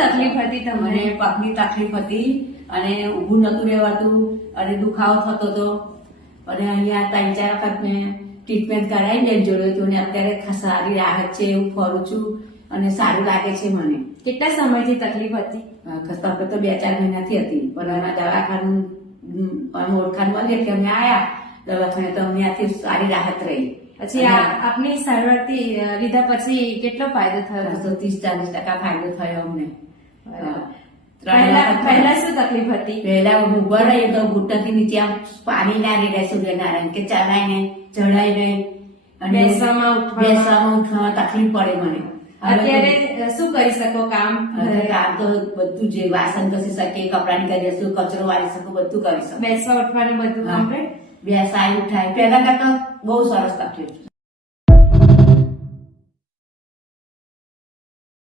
તકલીફ હતી તમને? મને પગની તકલીફ હતી અને ઊભું નતું રહેવાતું અને દુખાવો થતો હતો અને અહીંયા 3-4 વખત મેં ટ્રીટમેન્ટ કરાવી બેન જોડે તો ને અત્યારે સારી રાહત છે, એવું ફરું છું અને સારું લાગે છે મને. કેટલા સમયથી તકલીફ હતી? તકલીફ તો 2-4 મહિનાથી હતી, પણ અમારા દવાખાનું ઓળખાણ મળી એટલે અમે આવ્યા દવાખાને, તો અમને આથી સારી રાહત રહી. પછી આપની સારવારથી લીધા પછી કેટલો ફાયદો થયો? 30-40% ફાયદો થયો અમને. પહેલા શું તકલીફ હતી? પહેલા ઉભા રહીએ તો ઘૂંટણથી નીચે આમ પાણી ના રેડાય, સૂર્યનારાયણ કે ચડાય નહીં, ચડાય નહીં અને બેસવામાં ઉઠવામાં તકલીફ પડે મને. અત્યારે શું કરી શકો કામ? કામ તો બધું જે વાસણ ઘસી શકીએ, કપડાની કરી શકું, કચરો વાળી શકું, બધું કરી શકું. બેસવા ઉઠવાનું બધું કમ્પ્લીટ? બેસાય ઉઠાય. પહેલા કરતા બહુ સરસ તકલીફ.